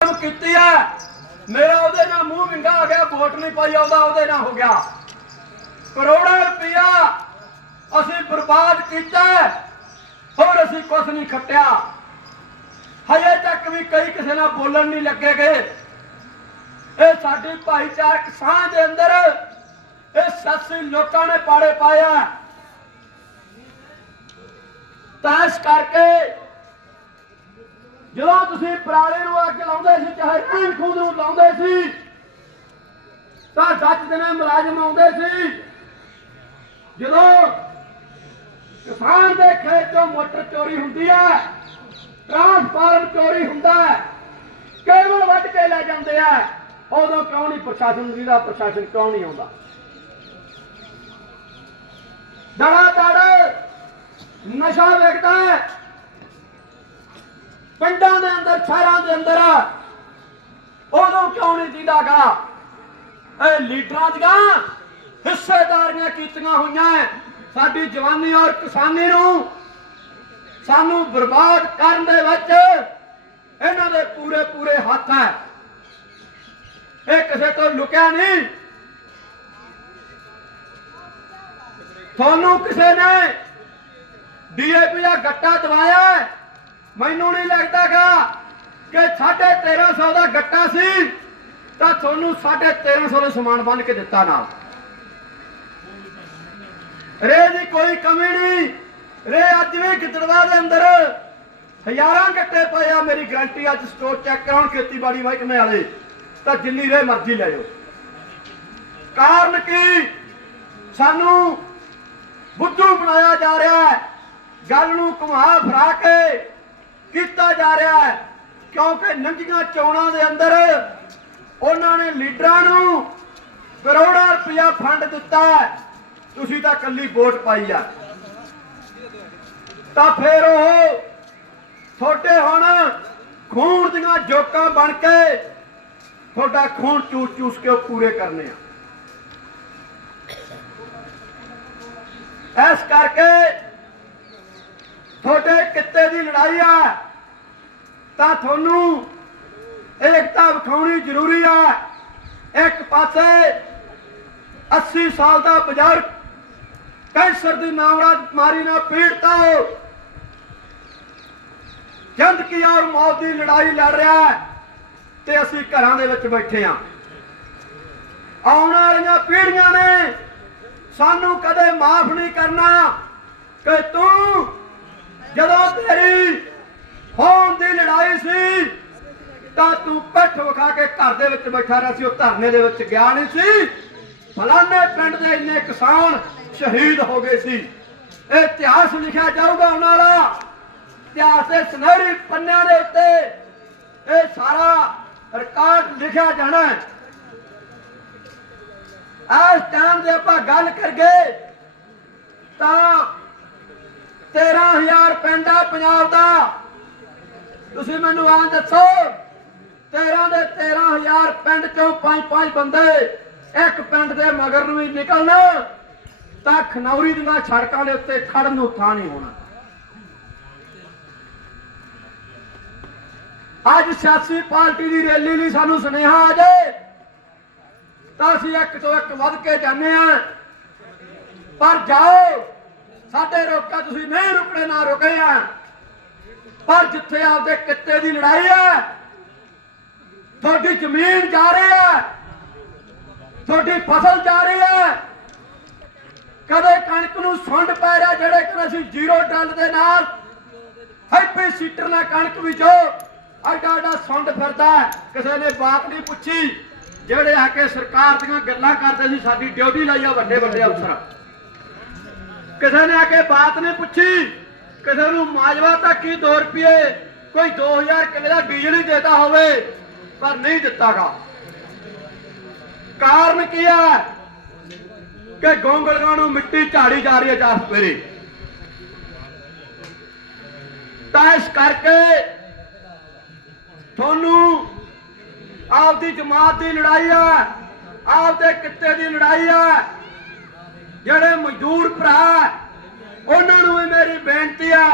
ਕੰਮ ਕੀਤੀ ਆ ਮੇਰਾ ਉਹਦੇ ਨਾਲ ਮੂੰਹ ਵਿੰਗਾ ਹੋ ਗਿਆ, ਵੋਟ ਨਹੀਂ ਪਾਈ, ਆਉਂਦਾ ਉਹਦੇ ਨਾਲ ਹੋ ਗਿਆ। ਕਰੋੜਾਂ ਰੁਪਇਆ ਅਸੀਂ ਬਰਬਾਦ ਕੀਤਾ ਹੋਰ ਅਸੀਂ ਕੁਝ ਨਹੀਂ ਖੱਟਿਆ। ਹਜੇ ਤੱਕ ਵੀ ਕਈ ਕਿਸੇ ਨਾਲ ਬੋਲਣ ਨਹੀਂ ਲੱਗੇ ਗਏ। ਇਹ ਸਾਡੀ ਭਾਈਚਾਰਕ ਸਾਂਝ ਦੇ ਅੰਦਰ ਇਹ ਸੱਸੀ ਲੋਕਾਂ ਨੇ ਪਾੜੇ ਪਾਇਆ ਤਾਂ ਇਸ ਕਰਕੇ ਜਦੋਂ ਤੁਸੀਂ ਪਰਾਲੇ ਨੂੰ ਅੱਗ ਲਾਉਂਦੇ ਸੀ, ਚਾਹੇ ਰਹਿਣ ਖੂਦ ਨੂੰ ਲਾਉਂਦੇ ਸੀ, ਤਾਂ ਸੱਚ ਦਿਨੇ ਮੁਲਾਜ਼ਮ ਆਉਂਦੇ ਸੀ। ਜਦੋਂ ਕਿਸਾਨ ਦੇ ਖੇਤ ਚੋਂ ਮੋਟਰ ਚੋਰੀ ਹੁੰਦੀ ਹੈ, ਟਰਾਂਸਫਾਰਮ ਚੋਰੀ ਹੁੰਦਾ ਹੈ ਕੇਵਲ ਵੱਢ ਕੇ ਲੈ ਜਾਂਦੇ ਆ, ਉਦੋਂ ਕਿਉਂ ਨਹੀਂ ਪ੍ਰਸ਼ਾਸਨ ਜਿਹਦਾ ਪ੍ਰਸ਼ਾਸਨ ਕਿਉਂ ਨਹੀਂ ਆਉਂਦਾ? ਦੜਾ ਦੜ ਨਸ਼ਾ ਵੇਖਦਾ ਹੈ ਪਿੰਡਾਂ ਦੇ ਅੰਦਰ, ਸ਼ਹਿਰਾਂ ਦੇ ਅੰਦਰ। ਉਦੋਂ ਕਿਉਂ ਨਹੀਂ ਦਿੰਦਾਗਾ ਇਹ ਲੀਡਰਾਂ ਦੀਆਂ ਹਿੱਸੇਦਾਰੀਆਂ ਕੀਤੀਆਂ ਹੋਈਆਂ ਸਾਡੀ ਜਵਾਨੀ ਔਰ ਕਿਸਾਨੀ ਨੂੰ ਸਾਨੂੰ ਬਰਬਾਦ ਕਰਨ ਦੇ ਵਿੱਚ ਇਹਨਾਂ ਦੇ ਪੂਰੇ ਪੂਰੇ ਹੱਥ ਹੈ ਇਹ ਕਿਸੇ ਤੋਂ ਲੁਕਿਆ ਨਹੀਂ। ਤੁਹਾਨੂੰ ਕਿਸੇ ਨੇ ਡੀਏਪੀ ਦਾ ਗੱਟਾ ਦਵਾਇਆ ਮੈਨੂੰ ਨਹੀਂ ਲੱਗਦਾਗਾ ਕਿ 1350 ਦਾ ਗੱਟਾ ਸੀ, ਤਾਂ ਤੁਹਾਨੂੰ 1350 ਦਾ ਸਮਾਨ ਬਣ ਕੇ ਦਿੱਤਾ ਨਾਲ ਰੇ ਦੀ ਕੋਈ ਕਮੀ ਨਹੀਂ। ਰੇ ਅੱਜ ਵੀ ਗਿੱਦੜਵਾ ਦੇ ਅੰਦਰ ਹਜ਼ਾਰਾਂ ਗੱਟੇ ਪਏ ਆ, ਮੇਰੀ ਗਰੰਟੀ ਅੱਜ ਸਟੋਰ ਚੈੱਕ ਕਰਾਉਣ ਖੇਤੀਬਾੜੀ ਮਹਿਕਮੇ ਵਾਲੇ, ਤਾਂ ਜਿੰਨੀ ਰੇ ਮਰਜ਼ੀ ਲੈ ਜਾਓ ਕਾਰਨ ਕੀ? ਸਾਨੂੰ ਬੁੱਧੂ ਬਣਾਇਆ ਜਾ ਰਿਹਾ ਹੈ, ਗੱਲ ਨੂੰ ਘੁਮਾ ਫਰਾ ਕੇ ਕੀਤਾ ਜਾ ਰਿਹਾ ਹੈ। ਕਿਉਂਕਿ ਨੰਗੀਆਂ ਚੋਣਾਂ ਦੇ ਅੰਦਰ ਉਹਨਾਂ ਨੇ ਲੀਡਰਾਂ ਨੂੰ ਕਰੋੜਾਂ ਰੁਪਇਆ ਫੰਡ ਦਿੱਤਾ ਤੁਸੀਂ ਤਾਂ ਕੱਲੀ ਵੋਟ ਪਾਈ ਆ। ਤਾਂ ਫੇਰ ਉਹ ਤੁਹਾਡੇ ਹੁਣ ਖੂਨ ਦੀਆਂ ਜੋਕਾਂ ਬਣ ਕੇ ਤੁਹਾਡਾ ਖੂਨ ਚੂਸ ਚੂਸ ਕੇ ਉਹ ਪੂਰੇ ਕਰਨੇ ਆ। ਇਸ ਕਰਕੇ ਤੁਹਾਡੇ ਕਿੱਤੇ ਦੀ ਲੜਾਈ ਆ, ਤਾਂ ਤੁਹਾਨੂੰ ਏਕਤਾ ਵਿਖਾਉਣੀ ਜ਼ਰੂਰੀ ਆ। ਇੱਕ ਪਾਸੇ 80 ਸਾਲ ਦਾ ਬਜ਼ੁਰਗ ਕੈਂਸਰ ਦੀ ਨਾਮਰਾਜ ਬਿਮਾਰੀ ਨਾਲ ਪੀੜਤ ਹੋ ਜ਼ਿੰਦਗੀ ਔਰ ਮੌਤ ਦੀ ਲੜਾਈ ਲੜ ਰਿਹਾ ਹੈ ਤੇ ਅਸੀਂ ਘਰਾਂ ਦੇ ਵਿੱਚ ਬੈਠੇ ਆ ਆਉਣ ਵਾਲੀਆਂ ਪੀੜ੍ਹੀਆਂ ਨੇ ਸਾਨੂੰ ਕਦੇ ਮਾਫ ਨਹੀਂ ਕਰਨਾ ਕਿ ਤੂੰ ਜਦੋਂ ਤੇਰੀ ਹੋਣ ਦੀ ਲੜਾਈ ਸੀ, ਤਾਂ ਤੂੰ ਪਿੱਠ ਵਿਖਾ ਕੇ ਘਰ ਦੇ ਵਿੱਚ ਬੈਠਾ ਰਿਹਾ ਸੀ, ਉਹ ਧਰਨੇ ਦੇ ਵਿੱਚ ਗਿਆ ਨਹੀਂ ਸੀ। ਫਲਾਣੇ ਪਿੰਡ ਦੇ ਇੰਨੇ ਕਿਸਾਨ ਸ਼ਹੀਦ ਹੋ ਗਏ ਸੀ। ਇਹ ਇਤਿਹਾਸ ਲਿਖਿਆ ਜਾਊਗਾ ਉਹਨਾਂ ਦਾ। ਇਤਿਹਾਸ ਦੇ ਸੁਨਹਿਰੀ ਪੰਨਿਆਂ ਦੇ ਉੱਤੇ ਇਹ ਸਾਰਾ ਰਿਕਾਰਡ ਲਿਖਿਆ ਜਾਣਾ ਹੈ। ਇਸ ਟਾਈਮ ਦੇ ਆਪਾਂ ਗੱਲ ਕਰਗੇ ਤਾਂ 13000 ਪਿੰਡ ਆ ਪੰਜਾਬ ਦਾ। ਤੁਸੀਂ ਮੈਨੂੰ ਆਂ ਦੱਸੋ 13 ਦੇ 13000 ਪਿੰਡ ਚੋਂ ਪੰਜ ਪੰਜ ਬੰਦੇ ਇੱਕ ਪਿੰਡ ਦੇ ਮਗਰ ਨੂੰ ਵੀ ਨਿਕਲਣਾ, ਤਾਂ ਖਨੌਰੀ ਦੀਆਂ ਸੜਕਾਂ ਦੇ ਉੱਤੇ ਖੜਨ ਨੂੰ ਥਾਂ ਨਹੀਂ ਹੋਣਾ। ਅੱਜ ਸਿਆਸੀ ਪਾਰਟੀ ਦੀ ਰੈਲੀ ਲਈ ਸਾਨੂੰ ਸੁਨੇਹਾ ਆ ਜਾਏ ਤਾਂ ਅਸੀਂ ਇੱਕ ਤੋਂ ਇੱਕ ਵੱਧ ਕੇ ਜਾਂਦੇ ਆ ਪਰ ਜਾਓ ਸਾਡੇ ਰੋਕਾ ਤੁਸੀਂ ਨਹੀਂ ਰੁਕਣੇ, ਨਾ ਰੁਕੇ ਆ। ਪਰ ਜਿੱਥੇ ਆਪਦੇ ਕਿੱਤੇ ਦੀ ਲੜਾਈ ਹੈ ਤੁਹਾਡੀ ਜ਼ਮੀਨ ਜਾ ਰਹੀ ਹੈ ਤੁਹਾਡੀ ਫਸਲ ਜਾ ਰਹੀ ਹੈ ਕਦੇ ਕਣਕ ਨੂੰ ਸੁੰਡ ਪੈ ਰਿਹਾ, ਜਿਹੜੇ ਕਿ ਅਸੀਂ ਜ਼ੀਰੋ ਡਲ ਦੇ ਨਾਲ ਹੈਪੀ ਸੀਟਰ ਨਾਲ ਕਣਕ ਵਿੱਚੋਂ ਐਡਾ ਐਡਾ ਸੁੰਡ ਫਿਰਦਾ ਕਿਸੇ ਨੇ ਬਾਤ ਨਹੀਂ ਪੁੱਛੀ, ਜਿਹੜੇ ਆ ਕੇ ਸਰਕਾਰ ਦੀਆਂ ਗੱਲਾਂ ਕਰਦੇ ਸੀ, ਸਾਡੀ ਡਿਊਟੀ ਲਈ ਆ ਵੱਡੇ ਵੱਡੇ ਅਫਸਰ। ਕਿਸੇ ਨੇ ਆ ਕੇ ਬਾਤ ਨਹੀਂ ਪੁੱਛੀ, ਕਿਸੇ ਨੂੰ ਮਾਜਵਾ ਤਾਂ ਕੀ 2 ਰੁਪਏ, ਕੋਈ 2000 ਕਿਲੇ ਦਾ ਡੀਜ਼ਲ ਦੇਤਾ ਹੋਵੇ, ਪਰ ਨਹੀਂ ਦਿੱਤਾਗਾ। ਕਾਰਨ ਕੀ ਹੈ? ਕਿ ਗੋਂਗਲਗਾਂ ਨੂੰ ਮਿੱਟੀ ਝਾੜੀ ਜਾ ਰਹੀ ਹੈ ਚਾਰ ਸਵੇਰੇ। ਤਾਂ ਇਸ ਕਰਕੇ ਤੁਹਾਨੂੰ ਆਪਦੀ ਜਮਾਤ ਦੀ ਲੜਾਈ ਆ ਆਪਦੇ ਕਿੱਤੇ ਦੀ ਲੜਾਈ ਆ ਜਿਹੜੇ ਮਜ਼ਦੂਰ ਭਰਾ ਉਹਨਾਂ ਨੂੰ ਵੀ ਮੇਰੀ ਬੇਨਤੀ ਆ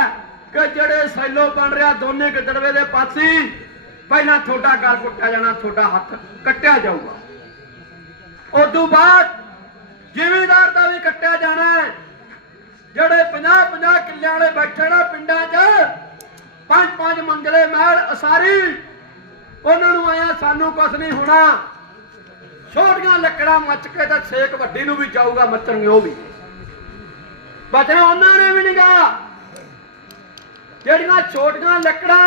ਕਿ ਜਿਹੜੇ ਸੈਲੋ ਬਣ ਰਿਹਾ ਦੋਨੇ ਗਿੱਦੜਵੇ ਦੇ ਪਾਸੀ, ਪਹਿਲਾਂ ਤੁਹਾਡਾ ਗਲ ਕੁੱਟਿਆ ਜਾਣਾ, ਤੁਹਾਡਾ ਹੱਥ ਕੱਟਿਆ ਜਾਊਗਾ। ਉਸ ਤੋਂ ਬਾਅਦ ਜਿਮੀਦਾਰ ਦਾ ਵੀ ਕੱਟਿਆ ਜਾਣਾ ਜਿਹੜੇ 50 50 ਕਿੱਲਿਆਂ ਵਾਲੇ ਬੈਠੇ ਨੇ ਪਿੰਡਾਂ 'ਚ ਪੰਜ ਪੰਜ ਮੰਗਲੇ ਮਹਿਲ ਅਸਾਰੀ, ਉਹਨਾਂ ਨੂੰ ਆਇਆ ਸਾਨੂੰ ਕੁਛ ਨਹੀਂ ਹੋਣਾ। ਛੋਟੀਆਂ ਲੱਕੜਾਂ ਮੱਚ ਕੇ ਤਾਂ ਛੇਕ ਵੱਡੀ ਨੂੰ ਵੀ ਜਾਊਗਾ ਮੱਚਣਗੇ ਉਹ ਵੀ। ਬਚਣਾ ਉਹਨਾਂ ਨੇ ਵੀ ਨਹੀਂਗਾ ਜਿਹੜੀਆਂ ਛੋਟੀਆਂ ਲੱਕੜਾਂ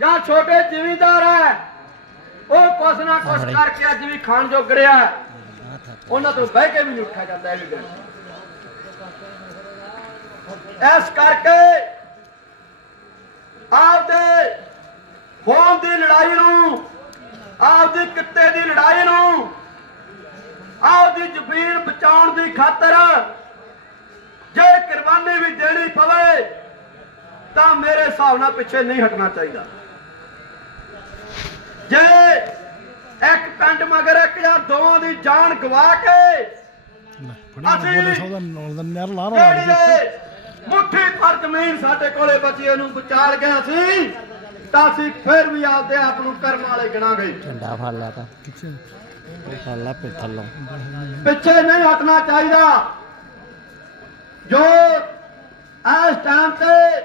ਜਾਂ ਛੋਟੇ ਜ਼ਿਮੀਂਦਾਰ ਹੈ ਉਹ ਕੁਛ ਨਾ ਕੁਛ ਕਰਕੇ ਅੱਜ ਵੀ ਖਾਣ ਜੋਗੜਿਆ ਹੈ। ਉਹਨਾਂ ਤੋਂ ਬਹਿ ਕੇ ਵੀ ਨਹੀਂ ਉੱਠਿਆ ਜਾਂਦਾ ਇਹ ਵੀ ਗੱਲ ਇਸ ਕਰਕੇ ਆਪਦੇ ਹੋਮ ਦੀ ਲੜਾਈ ਨੂੰ ਆਪਦੀ ਕਿੱਤੇ ਦੀ ਲੜਾਈ ਨੂੰ ਆਪਦੀ ਜ਼ਮੀਨ ਬਚਾਉਣ ਦੀ ਖਾਤਰ ਜੇ ਕੁਰਬਾਨੀ ਵੀ ਦੇਣੀ ਪਵੇ ਤਾਂ ਮੇਰੇ ਹਿਸਾਬ ਨਾਲ ਪਿੱਛੇ ਨਹੀਂ ਹਟਣਾ ਚਾਹੀਦਾ। ਜੇ ਇੱਕ ਪਿੰਡ ਮਗਰ ਇੱਕ ਜਾਂ ਦੋਵਾਂ ਦੀ ਜਾਨ ਗਵਾ ਕੇ ਮੁੱਠੀ ਪਰ ਜ਼ਮੀਨ ਸਾਡੇ ਕੋਲੇ ਬਚੀ ਉਹਨੂੰ ਵਿਚਾਰ ਗਿਆ ਸੀ ਤਾਂ ਅਸੀਂ ਫਿਰ ਵੀ ਆਪਦੇ ਆਪ ਨੂੰ ਕਰਮ ਵਾਲੇ ਗਿਣਾਂਗੇ। ਝੰਡਾ ਫੜ ਲਿਆ ਤਾਂ। ਉਹ ਫੜ ਲਾ ਪੇ ਥੱਲੋਂ। ਪਿੱਛੇ ਨਹੀਂ ਹਟਣਾ ਚਾਹੀਦਾ। ਜੋ ਇਸ ਟਾਈਮ ਤੇ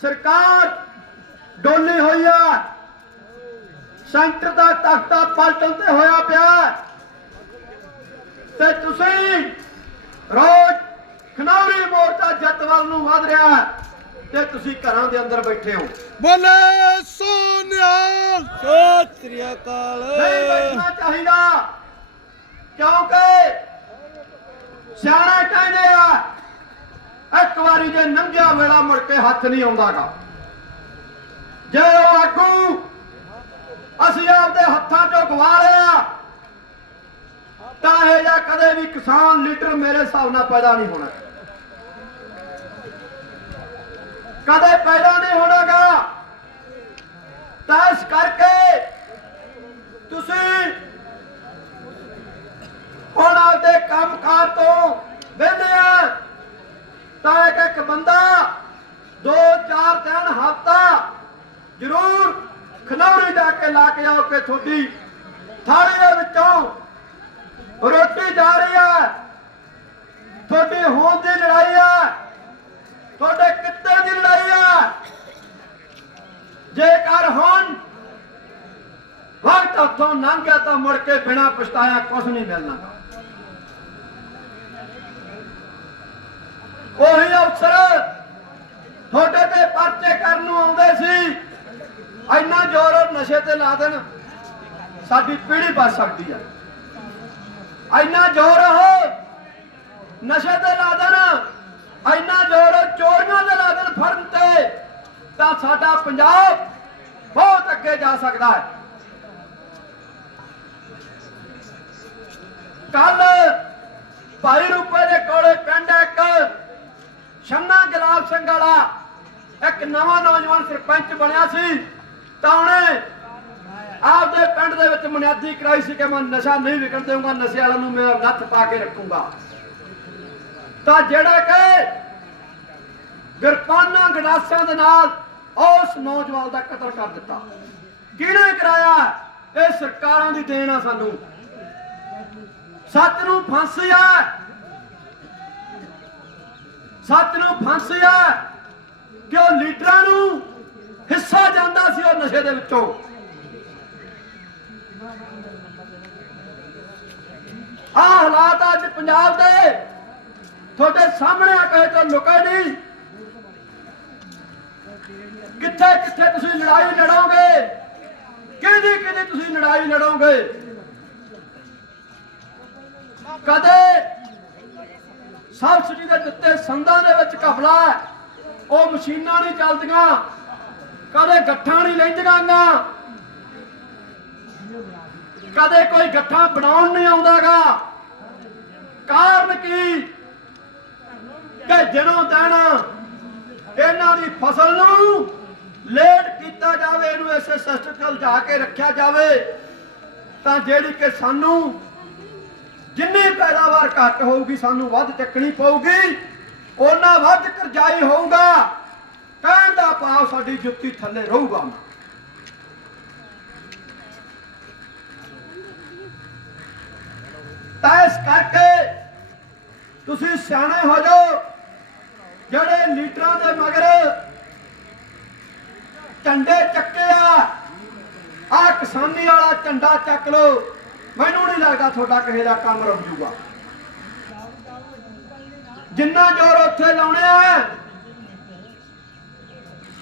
ਸਰਕਾਰ ਡੋਲੀ ਹੋਈ ਆ ਸੈਂਟਰ ਦਾ ਤਖਤਾ ਪਲਟਣ ਤੇ ਹੋਇਆ ਪਿਆ। ਤੇ ਤੁਸੀਂ ਰੋਜ਼ ਖਨੌਰੀ ਮੋਰਚਾ ਜੱਟ ਵੱਲ ਨੂੰ ਵਧ ਰਿਹਾ ਹੈ। ਤੇ ਤੁਸੀਂ ਘਰਾਂ ਦੇ ਅੰਦਰ ਬੈਠੇ ਹੋ। ਬੋਲੇ ਸੋਨਿਆਲ। ਸਤਿ ਸ੍ਰੀ ਅਕਾਲ। ਨਹੀਂ ਬੈਠਣਾ ਚਾਹੀਦਾ। ਕਿਉਂਕਿ ਸਿਆਣੇ ਕਹਿੰਦੇ ਆ ਇੱਕ ਵਾਰੀ ਜੇ ਨੰਗਿਆ ਵੇਲਾ ਮੁੜ ਕੇ ਹੱਥ ਨਹੀਂ ਆਉਂਦਾਗਾ। ਜੇ ਉਹ ਆਗੂ ਅਸੀਂ ਆਪਦੇ ਹੱਥਾਂ 'ਚੋਂ ਗਵਾ ਲਿਆ ਤਾਂ ਇਹ ਜਾਂ ਕਦੇ ਵੀ ਕਿਸਾਨ ਲੀਡਰ ਮੇਰੇ ਹਿਸਾਬ ਨਾਲ ਪੈਦਾ ਨਹੀਂ ਹੋਣਾ। ਕਦੇ ਪੈਦਾ ਨਹੀਂ ਹੋਣਾਗਾ। ਤਾਂ ਇਸ ਕਰਕੇ ਤੁਸੀਂ ਹੁਣ ਆਪਦੇ ਕੰਮਕਾਰ ਤੋਂ ਵਿਹਲੇ ਆ। ਤਾਂ ਇੱਕ ਇੱਕ ਬੰਦਾ ਦੋ, ਚਾਰ ਦਿਨ ਹਫਤਾ ਜ਼ਰੂਰ ਖਨੌਰੀ ਜਾ ਕੇ ਲਾ ਕੇ ਆਓ ਕਿ ਤੁਹਾਡੀ ਥਾਲੀ ਦੇ ਵਿੱਚੋਂ ਰੋਟੀ ਜਾ ਰਹੀ ਹੈ ਤੁਹਾਡੀ ਹੋਂਦ ਦੀ ਜਿਹੜਾ ਹੈ ਤੁਹਾਡੇ ਕਿੱਤੇ ਦੀ ਲੜਾਈ ਹੈ ਜੇਕਰ ਹੁਣ ਵਕਤ ਹੱਥੋਂ ਲੰਘ ਗਿਆ ਤਾਂ ਮੁੜ ਕੇ ਬਿਨਾ ਪਛਤਾਇਆ ਕੁਝ ਨਹੀਂ ਮਿਲਣਾ। ਉਹੀ ਅਫਸਰ ਤੁਹਾਡੇ ਤੇ ਪਰਚੇ ਕਰਨ ਨੂੰ ਆਉਂਦੇ ਸੀ। ਇੰਨਾ ਜ਼ੋਰ ਨਸ਼ੇ ਤੇ ਲਾ ਦੇਣ, ਸਾਡੀ ਪੀੜ੍ਹੀ ਬਚ ਸਕਦੀ ਆ। ਇੰਨਾ ਜ਼ੋਰ ਉਹ ਨਸ਼ੇ ਤੇ ਲਾ ਦੇਣ, ਇੰਨਾ ਜ਼ੋਰ ਚੋਰੀਆਂ ਤੇ ਲਾ ਦੇਣ ਫੜਨ ਤੇ, ਤਾਂ ਸਾਡਾ ਪੰਜਾਬ ਬਹੁਤ ਅੱਗੇ ਜਾ ਸਕਦਾ ਹੈ। ਕੱਲ ਭਾਈ ਰੂਪੇ ਦੇ ਕੋਲੇ ਪਿੰਡ ਇੱਕ ਸ਼ੰਨਾ ਗੁਲਾਬ ਸਿੰਘ ਵਾਲਾ ਇੱਕ ਨਵਾਂ ਨੌਜਵਾਨ ਸਰਪੰਚ ਬਣਿਆ ਸੀ। ਤਾਂ ਉਹਨੇ ਆਪਦੇ ਪਿੰਡ ਦੇ ਵਿੱਚ ਬੁਨਿਆਦੀ ਕਰਾਈ ਸੀ ਕਿ ਮੈਂ ਨਸ਼ਾ ਨਹੀਂ ਵਿਕਣ ਦੇਵਾਂਗਾ ਨਸ਼ੇ ਵਾਲਿਆਂ ਨੂੰ ਮੈਂ ਨੱਥ ਪਾ ਕੇ ਰੱਖੂੰਗਾ। ਤਾਂ ਜਿਹੜਾ ਕਿ ਕਿਰਪਾਨਾਂ ਗੰਡਾਸਿਆਂ ਦੇ ਨਾਲ ਉਸ ਨੌਜਵਾਨ ਦਾ ਕਤਲ ਕਰ ਦਿੱਤਾ। ਕਿਹਨੇ ਕਰਾਇਆ? ਇਹ ਸਰਕਾਰਾਂ ਦੀ ਦੇਣ ਆ ਸਾਨੂੰ। ਸੱਚ ਨੂੰ ਫਾਂਸ ਆ ਸੱਚ ਨੂੰ ਫਾਂਸ ਆ ਕਿ ਉਹ ਲੀਡਰਾਂ ਨੂੰ ਹਿੱਸਾ ਜਾਂਦਾ ਸੀ ਉਹ ਨਸ਼ੇ ਦੇ ਵਿੱਚੋਂ? ਆ ਹਾਲਾਤ ਅੱਜ ਪੰਜਾਬ ਦੇ ਤੁਹਾਡੇ ਸਾਹਮਣੇ ਆ, ਕਹੇ ਤਾਂ ਲੁਕੇ ਨਹੀਂ ਕਿੱਥੇ ਕਿੱਥੇ ਤੁਸੀਂ ਲੜਾਈ ਲੜੋਗੇ? ਕਿਹਦੀ ਕਿਹਦੀ ਤੁਸੀਂ ਲੜਾਈ ਲੜੋਗੇ? ਕਦੇ ਸਬਸਿਡੀ ਦੇ ਦਿੱਤੇ ਸੰਦਾਂ ਦੇ ਵਿੱਚ ਘਪਲਾ ਹੈ। ਉਹ ਮਸ਼ੀਨਾਂ ਨਹੀਂ ਚੱਲਦੀਆਂ, ਕਦੇ ਗੱਠਾਂ ਨਹੀਂ ਲੈਂਦੀਆਂ ਗਾ ਕਦੇ ਕੋਈ ਗੱਠਾਂ ਬਣਾਉਣ ਨਹੀਂ ਆਉਂਦਾਗਾ ਕਾਰਨ ਕੀ ਕਿ ਜਦੋਂ ਦਿਨ ਇਹਨਾਂ ਦੀ ਫਸਲ ਨੂੰ ਲੇਟ ਕੀਤਾ ਜਾਵੇ, ਇਹਨੂੰ ਇਸੇ ਸਿਸਟਮ ਤੇ ਲਿਜਾ ਕੇ ਰੱਖਿਆ ਜਾਵੇ, ਤਾਂ ਜਿਹੜੀ ਕਿ ਸਾਨੂੰ ਜਿੰਨੀ ਪੈਦਾਵਾਰ ਘੱਟ ਹੋਊਗੀ, ਸਾਨੂੰ ਵੱਧ ਚੱਕਣੀ ਪਊਗੀ। ਉਹਨਾਂ ਵੱਧ ਕਰਜਾਈ ਹੋਊਗਾ। ਕਹਿਣ ਦਾ ਭਾਵ ਸਾਡੀ ਜੁੱਤੀ ਥੱਲੇ ਰਹੂਗਾ। ਤਾਂ ਇਸ ਕਰਕੇ ਤੁਸੀਂ ਸਿਆਣੇ ਹੋ ਜਾਓ, ਜਿਹੜੇ ਲੀਡਰਾਂ ਦੇ ਮਗਰ ਝੰਡੇ ਚੱਕੇ ਆ ਕਿਸਾਨੀ ਵਾਲਾ ਝੰਡਾ ਚੱਕ ਲਓ। ਮੈਨੂੰ ਨਹੀਂ ਲੱਗਦਾ ਤੁਹਾਡਾ ਕਿਸੇ ਦਾ ਕੰਮ ਰੁਕ ਜੂਗਾ। ਜਿੰਨਾ ਜ਼ੋਰ ਉੱਥੇ ਲਾਉਣੇ ਆ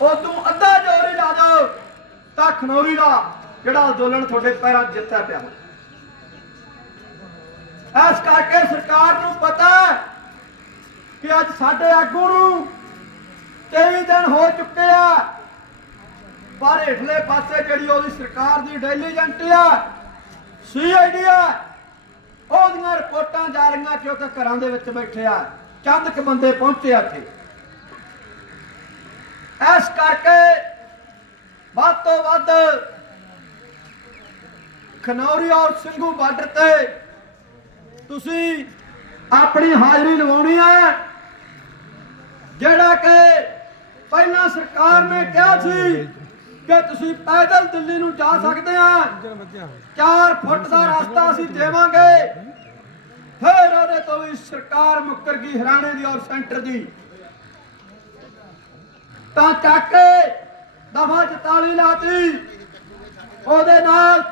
ਉਹ ਤੂੰ ਅੱਧਾ ਜ਼ੋਰ ਹੀ ਲਾ ਦਿਓ। ਤਾਂ ਖਨੌਰੀ ਦਾ ਜਿਹੜਾ ਅੰਦੋਲਨ ਤੁਹਾਡੇ ਪੈਰਾਂ ਜਿੱਤਿਆ ਪਿਆ। ਇਸ ਕਰਕੇ ਸਰਕਾਰ ਨੂੰ ਪਤਾ ਕਿ ਅੱਜ ਸਾਡੇ ਆਗੂ ਨੂੰ 23 ਦਿਨ ਹੋ ਚੁੱਕੇ ਆ। ਪਰ ਹੇਠਲੇ ਪਾਸੇ ਜਿਹੜੀ ਉਹਦੀ ਸਰਕਾਰ ਦੀ ਇੰਟੈਲੀਜੈਂਟ ਆ ਸੀਆਈਡੀ ਆ। ਉਹਦੀਆਂ ਰਿਪੋਰਟਾਂ ਜਾ ਕਿ ਉਹ ਤਾਂ ਘਰਾਂ ਦੇ ਵਿੱਚ ਬੈਠੇ ਆ। ਚੰਦ ਕੁ ਬੰਦੇ ਪਹੁੰਚੇ ਆ ਇੱਥੇ। ਇਸ ਕਰਕੇ ਵੱਧ ਤੋਂ ਵੱਧ ਖਨੌਰੀ ਔਰ ਸਿੰਘੂ ਬਾਰਡਰ ਤੇ ਤੁਸੀਂ ਆਪਣੀ ਹਾਜ਼ਰੀ ਲਵਾਉਣੀ ਹੈ ਜਿਹੜਾ ਕਿ ਪਹਿਲਾਂ ਸਰਕਾਰ ਨੇ ਕਿਹਾ ਸੀ ਕਿ ਤੁਸੀਂ ਪੈਦਲ ਦਿੱਲੀ ਨੂੰ ਜਾ ਸਕਦੇ ਆ। 4 ਫੁੱਟ ਦਾ ਰਸਤਾ ਅਸੀਂ ਦੇਵਾਂਗੇ। ਫਿਰ ਉਹਦੇ ਤੋਂ ਵੀ ਸਰਕਾਰ ਮੁੱਕਰ ਗਈ ਹਰਿਆਣੇ ਦੀ ਔਰ ਸੈਂਟਰ ਦੀ। ਤਾਂ ਚੱਕ ਦਫਾ 44 ਲਾਤੀ। ਉਹਦੇ ਨਾਲ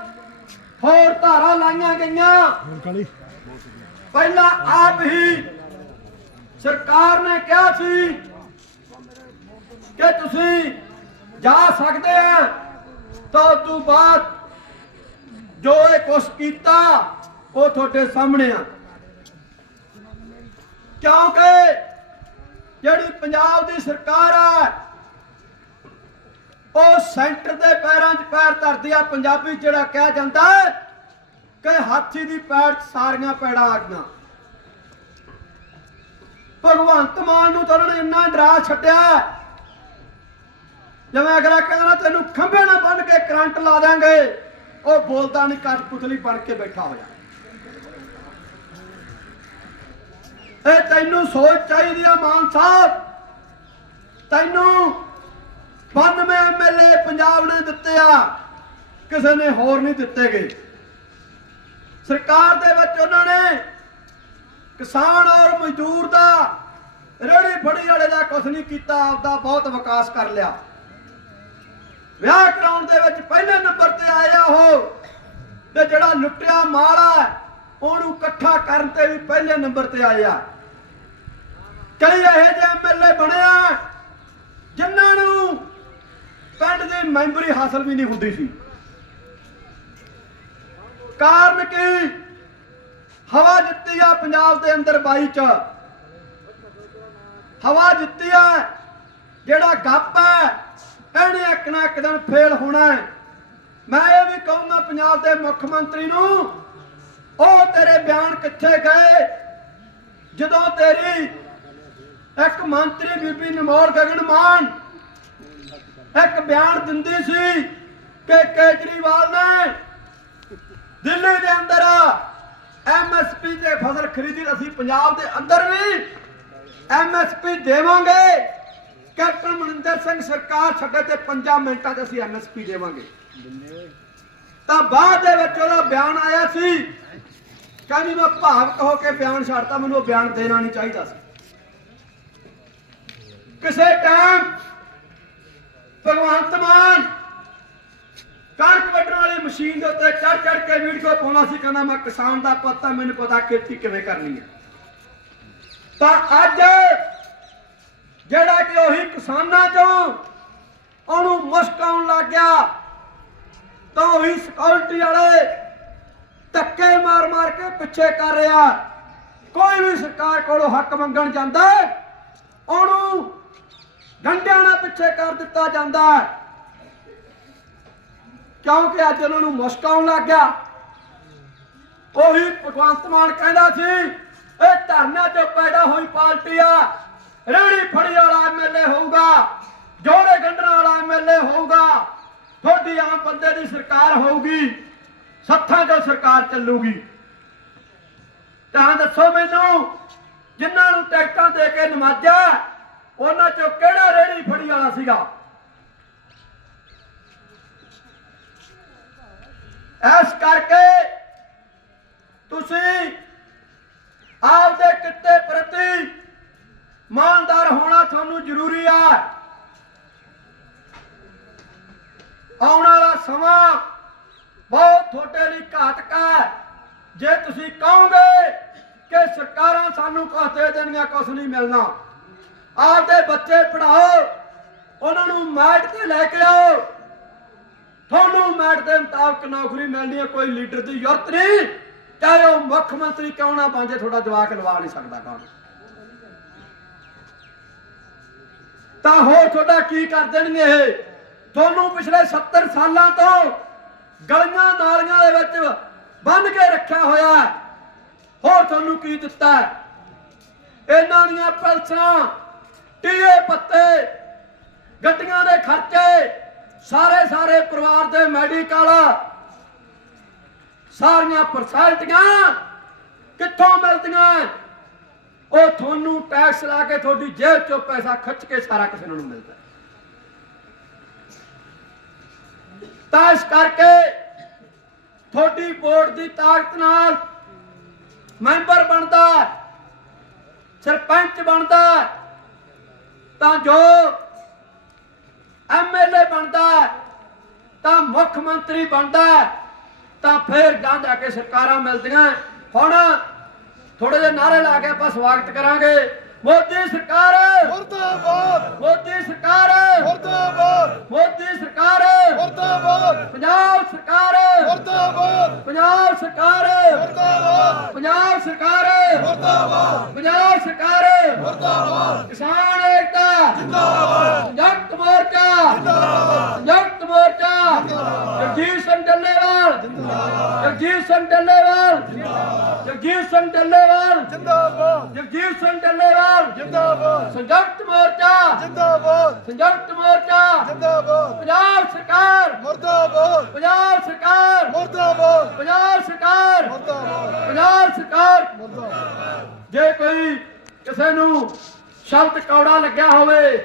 ਹੋਰ ਧਾਰਾ ਲਾਈਆਂ ਗਈਆਂ। ਪਹਿਲਾਂ ਆਪ ਹੀ ਸਰਕਾਰ ਨੇ ਕਿਹਾ ਸੀ ਕਿ ਤੁਸੀਂ ਜਾ ਸਕਦੇ ਆ? ਤਾਂ ਉਸ ਤੋਂ ਬਾਅਦ ਜੋ ਇਹ ਕੁਛ ਕੀਤਾ, ਉਹ ਤੁਹਾਡੇ ਸਾਹਮਣੇ ਆ। ਕਿਉਂਕਿ ਜਿਹੜੀ ਪੰਜਾਬ ਦੀ ਸਰਕਾਰ ਆ, ਉਹ ਸੈਂਟਰ ਦੇ ਪੈਰਾਂ 'ਚ ਪੈਰ ਧਰਦੀ ਆ। ਪੰਜਾਬੀ ਜਿਹੜਾ ਕਿਹਾ ਜਾਂਦਾ ਕਿ ਹਾਥੀ ਦੀ ਪੈਰ 'ਚ ਸਾਰੀਆਂ ਪੈੜਾਂ ਆ ਗਈਆਂ ਭਗਵੰਤ ਮਾਨ ਨੂੰ ਤਾਂ ਉਹਨਾਂ ਨੇ ਇੰਨਾ ਡਰਾ ਛੱਡਿਆ ਜਿਵੇਂ ਅਗਲਾ ਕਹਿੰਦਾ ਤੈਨੂੰ ਖੰਭੇ ਨਾਲ ਬੰਨ ਕੇ ਕਰੰਟ ਲਾ ਦਾਂਗੇ ਉਹ ਬੋਲਦਾ ਨਹੀਂ ਕੱਟ ਪੁਤਲੀ ਬਣ ਕੇ ਬੈਠਾ ਹੋਇਆ ਇਹ ਤੈਨੂੰ ਸੋਚ ਚਾਹੀਦੀ ਆ, ਮਾਨ ਸਾਹਿਬ। ਤੈਨੂੰ 92 ਐਮਐਲਏ ਪੰਜਾਬ ਨੇ ਦਿੱਤੇ ਆ, ਕਿਸੇ ਨੇ ਹੋਰ ਨਹੀਂ ਦਿੱਤੇ ਗਏ। ਸਰਕਾਰ ਦੇ ਵਿੱਚ ਉਹਨਾਂ ਨੇ ਕਿਸਾਨ ਔਰ ਮਜ਼ਦੂਰ ਦਾ ਰੇੜੀ ਫੜੀ ਵਾਲੇ ਦਾ ਕੁਝ ਨਹੀਂ ਕੀਤਾ, ਆਪਦਾ ਬਹੁਤ ਵਿਕਾਸ ਕਰ ਲਿਆ। ਵਿਆਹ ਕਰਾਉਣ ਦੇ ਵਿੱਚ ਪਹਿਲੇ ਨੰਬਰ ਤੇ ਆਇਆ ਉਹ। ਤੇ ਜਿਹੜਾ ਲੁੱਟਿਆ ਮਾਲ ਉਹਨੂੰ ਇਕੱਠਾ ਕਰਨ ਤੇ ਵੀ ਪਹਿਲੇ ਨੰਬਰ ਤੇ ਆਇਆ। ਕਈ ਇਹੋ ਜਿਹੇ ਐਮਐਲਏ ਬਣਿਆ ਜਿਨ੍ਹਾਂ ਨੂੰ ਪਿੰਡ ਦੀ ਮੈਂਬਰੀ ਹਾਸਲ ਵੀ ਨਹੀਂ ਹੁੰਦੀ ਸੀ। ਕਾਰਨ ਕੀ? ਹਵਾ ਜਿੱਤੀ ਆ ਪੰਜਾਬ ਦੇ ਅੰਦਰ 22 ਚ। ਹਵਾ ਜਿੱਤੀ ਆ, ਜਿਹੜਾ ਗੱਪ ਹੈ ਇਹਨੇ ਇੱਕ ਨਾ ਇੱਕ ਦਿਨ ਫੇਲ ਹੋਣਾ ਹੈ। ਮੈਂ ਇਹ ਵੀ ਕਹੂੰਗਾ ਪੰਜਾਬ ਦੇ ਮੁੱਖ ਮੰਤਰੀ ਨੂੰ, ਉਹ ਤੇਰੇ ਬਿਆਨ ਕਿੱਥੇ ਗਏ? ਜਦੋਂ ਤੇਰੀ ਇੱਕ ਮੰਤਰੀ ਬੀਬੀ ਨਿਮੋਰ ਗਗਨ ਮਾਨ ਇੱਕ ਬਿਆਨ ਦਿੰਦੀ ਸੀ ਕਿ ਕੇਜਰੀਵਾਲ ਨੇ ਦਿੱਲੀ ਦੇ ਅੰਦਰ ਐਮਐਸਪੀ ਤੇ ਫਸਲ ਖਰੀਦੀ, ਅਸੀਂ ਪੰਜਾਬ ਦੇ ਅੰਦਰ ਵੀ ਐਮਐਸਪੀ ਦੇਵਾਂਗੇ। ਕੈਪਟਨ ਮਨਿੰਦਰ ਸਿੰਘ ਸਰਕਾਰ ਛੱਡੇ ਤੇ 5 ਮਿੰਟਾਂ 'ਚ ਅਸੀਂ ਐਮਐਸਪੀ ਦੇਵਾਂਗੇ। ਤਾਂ ਬਾਅਦ ਦੇ ਵਿੱਚ ਉਹਦਾ ਬਿਆਨ ਆਇਆ ਸੀ ਕਹਿੰਦੀ ਮੈਂ ਭਾਵਕ ਹੋ ਕੇ ਬਿਆਨ ਛੱਡਤਾ, ਮੈਨੂੰ ਉਹ ਬਿਆਨ ਦੇਣਾ ਨਹੀਂ ਚਾਹੀਦਾ ਸੀ। ਕਿਸੇ ਟਾਈਮ ਭਗਵੰਤ ਮਾਨ ਕਣਕ ਵੱਢਣ ਵਾਲੀ ਮਸ਼ੀਨ ਦੇ ਉੱਤੇ ਚੜ ਚੜ ਕੇ ਵੀਡੀਓ ਪਾਉਣਾ ਸੀ, ਕਹਿੰਦਾ ਮੈਂ ਕਿਸਾਨ ਦਾ ਪਤਾ ਮੈਨੂੰ ਪਤਾ ਖੇਤੀ ਕਿਵੇਂ ਕਰਨੀ ਹੈ। ਤਾਂ ਅੱਜ ਜਿਹੜਾ ਕਿ ਉਹੀ ਕਿਸਾਨਾਂ ਚੋਂ ਉਹਨੂੰ ਮੁਸ਼ਕ ਆਉਣ ਲੱਗ ਗਿਆ, ਤਾਂ ਉਹੀ ਸਿਕਿਉਰਿਟੀ ਵਾਲੇ ਧੱਕੇ ਮਾਰ ਮਾਰ ਕੇ ਪਿੱਛੇ ਕਰ ਰਿਹਾ। ਕੋਈ ਵੀ ਸਰਕਾਰ ਕੋਲੋਂ ਹੱਕ ਮੰਗਣ ਜਾਂਦਾ ਉਹਨੂੰ ਡੰਡਿਆਂ ਨਾਲ ਪਿੱਛੇ ਕਰ ਦਿੱਤਾ ਜਾਂਦਾ ਕਿਉਂਕਿ ਅੱਜ ਉਹਨਾਂ ਨੂੰ ਮੁਸ਼ਕ ਆਉਣ ਲੱਗ ਗਿਆ। ਉਹੀ ਭਗਵੰਤ ਮਾਨ ਕਹਿੰਦਾ ਸੀ, ਇਹ ਧਰਨਾ ਤੇ ਪੈਦਾ ਹੋਈ ਪਾਰਟੀ ਆ ਰੇੜੀ ਫੜੀ ਵਾਲਾ ਐਮਐਲਏ ਹੋਊਗਾ, ਜੋੜੇ ਗੰਢਣ ਵਾਲਾ ਐਮਐਲਏ ਹੋਊਗਾ, ਤੁਹਾਡੀ ਆਮ ਬੰਦੇ ਦੀ ਸਰਕਾਰ ਹੋਊਗੀ, ਸੱਥਾਂ 'ਚੋਂ ਸਰਕਾਰ ਚੱਲੂਗੀ। ਤਾਂ ਦੱਸੋ ਮੈਨੂੰ, ਜਿਨ੍ਹਾਂ ਨੂੰ ਟਿਕਟਾਂ ਦੇ ਕੇ ਨਮਾਜਿਆ ਉਹਨਾਂ 'ਚੋਂ ਕਿਹੜਾ ਰੇੜੀ ਫੜੀ ਵਾਲਾ ਸੀਗਾ? ਇਸ ਕਰਕੇ ਤੁਸੀਂ ਆਪਦੇ ਕਿੱਤੇ ਪ੍ਰਤੀ ਇਮਾਨਦਾਰ ਹੋਣਾ ਤੁਹਾਨੂੰ ਜ਼ਰੂਰੀ ਹੈ ਆਉਣ ਵਾਲਾ ਸਮਾਂ ਬਹੁਤ ਤੁਹਾਡੇ ਲਈ ਘਾਤਕ ਹੈ। ਜੇ ਤੁਸੀਂ ਕਹੋਗੇ ਕਿ ਸਰਕਾਰਾਂ ਸਾਨੂੰ ਕੁਛ ਦੇ ਦੇਣੀਆਂ, ਕੁਛ ਨਹੀਂ ਮਿਲਣਾ। ਆਪਦੇ ਬੱਚੇ ਪੜਾਓ ਉਹਨਾਂ ਨੂੰ ਮੈਟ ਤੇ ਲੈ ਕੇ ਆਓ। ਤੁਹਾਨੂੰ ਮੈਟ ਦੇ ਮੁਤਾਬਕ ਨੌਕਰੀ ਮਿਲਣੀ ਹੈ, ਕੋਈ ਲੀਡਰ ਦੀ ਜ਼ਰੂਰਤ ਨਹੀਂ। ਚਾਹੇ ਉਹ ਮੁੱਖ ਮੰਤਰੀ ਕਿਉਂ ਨਾ ਬਣ ਤੁਹਾਡਾ ਜਵਾਕ ਲਵਾ ਨਹੀਂ ਸਕਦਾ ਕੌਣ। ਤਾਂ ਹੋਰ ਤੁਹਾਡਾ ਕੀ ਕਰ ਦੇਣਗੇ ਇਹ? ਤੁਹਾਨੂੰ ਪਿਛਲੇ 70 ਸਾਲਾਂ ਤੋਂ ਗਲੀਆਂ ਨਾਲੀਆਂ ਦੇ ਵਿੱਚ ਬੰਨ ਕੇ ਰੱਖਿਆ ਹੋਇਆ ਹੋਰ ਤੁਹਾਨੂੰ ਕੀ ਦਿੱਤਾ ਹੈ? ਇਹਨਾਂ ਦੀਆਂ ਪੈਲਸਾਂ, ਟੀਏ ਪੱਤੇ, ਗੱਡੀਆਂ ਦੇ ਖਰਚੇ, ਸਾਰੇ ਸਾਰੇ ਪਰਿਵਾਰ ਦੇ ਮੈਡੀਕਲ, ਸਾਰੀਆਂ ਫੈਸਿਲਿਟੀਆਂ ਕਿੱਥੋਂ ਮਿਲਦੀਆਂ ਉਹ ਤੁਹਾਨੂੰ ਟੈਕਸ ਲਾ ਕੇ ਤੁਹਾਡੀ ਜੇਬ ਚੋਂ ਪੈਸਾ ਖਿੱਚ ਕੇ ਸਾਰਾ ਕਿਸੇ ਨੂੰ ਮਿਲਦਾ। ਤਾਂ ਇਸ ਕਰਕੇ ਤੁਹਾਡੀ ਵੋਟ ਦੀ ਤਾਕਤ ਨਾਲ ਮੈਂਬਰ ਬਣਦਾ ਸਰਪੰਚ ਬਣਦਾ ਤਾਂ ਜੋ ਐਮਐਲਏ ਬਣਦਾ ਤਾਂ ਮੁੱਖ ਮੰਤਰੀ ਬਣਦਾ ਤਾਂ ਫਿਰ ਗਾਂ ਜਾ ਕੇ ਸਰਕਾਰਾਂ ਮਿਲਦੀਆਂ। ਹੁਣ ਥੋੜੇ ਜਿਹੇ ਨਾਰੇ ਲਾ ਕੇ ਆਪਾਂ ਸਵਾਗਤ ਕਰਾਂਗੇ ਮੋਦੀ ਸਰਕਾਰ ਮੁਰਦਾਬਾਦ ਮੋਦੀ ਸਰਕਾਰ ਮੁਰਦਾਬਾਦ ਮੋਦੀ ਸਰਕਾਰ ਮੁਰਦਾਬਾਦ ਪੰਜਾਬ ਸਰਕਾਰ ਮੁਰਦਾਬਾਦ ਪੰਜਾਬ ਸਰਕਾਰ ਮੁਰਦਾਬਾਦ ਪੰਜਾਬ ਸਰਕਾਰ ਮੁਰਦਾਬਾਦ ਪੰਜਾਬ ਸਰਕਾਰ ਮੁਰਦਾਬਾਦ ਕਿਸਾਨ ਏਕਤਾ ਜਿੰਦਾਬਾਦ ਸੰਯੁਕਤ ਮੋਰਚਾ ਸੰਯੁਕਤ ਮੋਰਚਾ ਜਗਜੀਤ ਸਿੰਘ ਡੱਲੇਵਾਲ ਜਗਜੀਤ ਸਿੰਘ ਡੱਲੇਵਾਲ ਜਗਜੀਤ ਸਿੰਘ ਡੱਲੇਵਾਲ ਜਿੰਦਾਬਾਦ। ਜਗਜੀਤ ਸਿੰਘ ਡੱਲੇਵਾਲ ਜਿੰਦਾਬਾਦ। ਸੰਯੁਕਤ ਮੋਰਚਾ। ਜਿੰਦਾਬਾਦ। ਸੰਯੁਕਤ ਮੋਰਚਾ। ਜਿੰਦਾਬਾਦ। ਪੰਜਾਬ ਸਰਕਾਰ। ਮੁਰਦਾਬਾਦ। ਪੰਜਾਬ ਸਰਕਾਰ। ਮੁਰਦਾਬਾਦ। ਪੰਜਾਬ ਸਰਕਾਰ। ਮੁਰਦਾਬਾਦ। ਪੰਜਾਬ ਸਰਕਾਰ। ਮੁਰਦਾਬਾਦ। ਜੇ ਕੋਈ ਕਿਸੇ ਨੂੰ ਸ਼ਬਦ ਕੌੜਾ ਲੱਗਿਆ ਹੋਵੇ